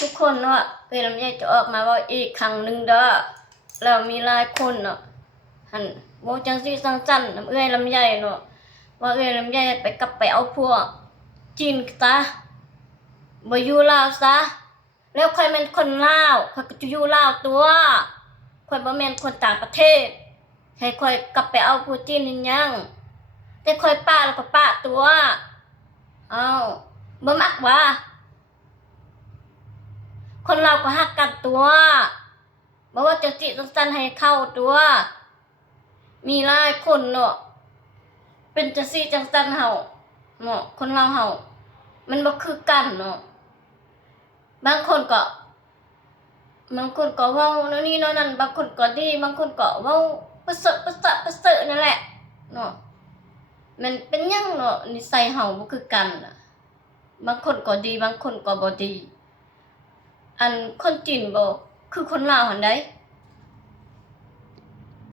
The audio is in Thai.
ทุกคนเนาะเวลาแม่จะออกมาว่าอีกครั้งหนึ่งเด้อแล้วมีหลายคนเนาะหันโมจังซี่สั้นๆน้ำเอื้อยลำไยเนาะว่าเอื้อยลำไยไปกลับไปเอาพวกจีนซะบ่อยู่ลาวซะแล้วค่อยเป็นคนลาวค่อยก็จะอยู่ลาวตัวค่อยบ่แม่นคนต่างประเทศให้ค่อยกลับไปเอาผู้จีนนี่ยังแต่ค่อยป้าแล้วก็ป้าตัวอ้าวบ่มักว่าคนเราก็ฮักกันตัวบ่ว่าจะจิสั้นๆให้เข้าตัวมีหลายคนเนาะเป็นจังซี่จังซั่นเฮาเนาะคนเราเฮามันบ่คือกันเนาะบางคนก็เว้าโน่นนี่โน่นนั่นบางคนก็ดีบางคนก็เว้าประเสริฐนั่นแหละเนาะมันเป็นหยังเนาะนิสัยเฮาบ่คือกันน่ะบางคนก็ดีบางคนก็บ่ดีอันคนจีนบ่คือคนลาวหั่นใด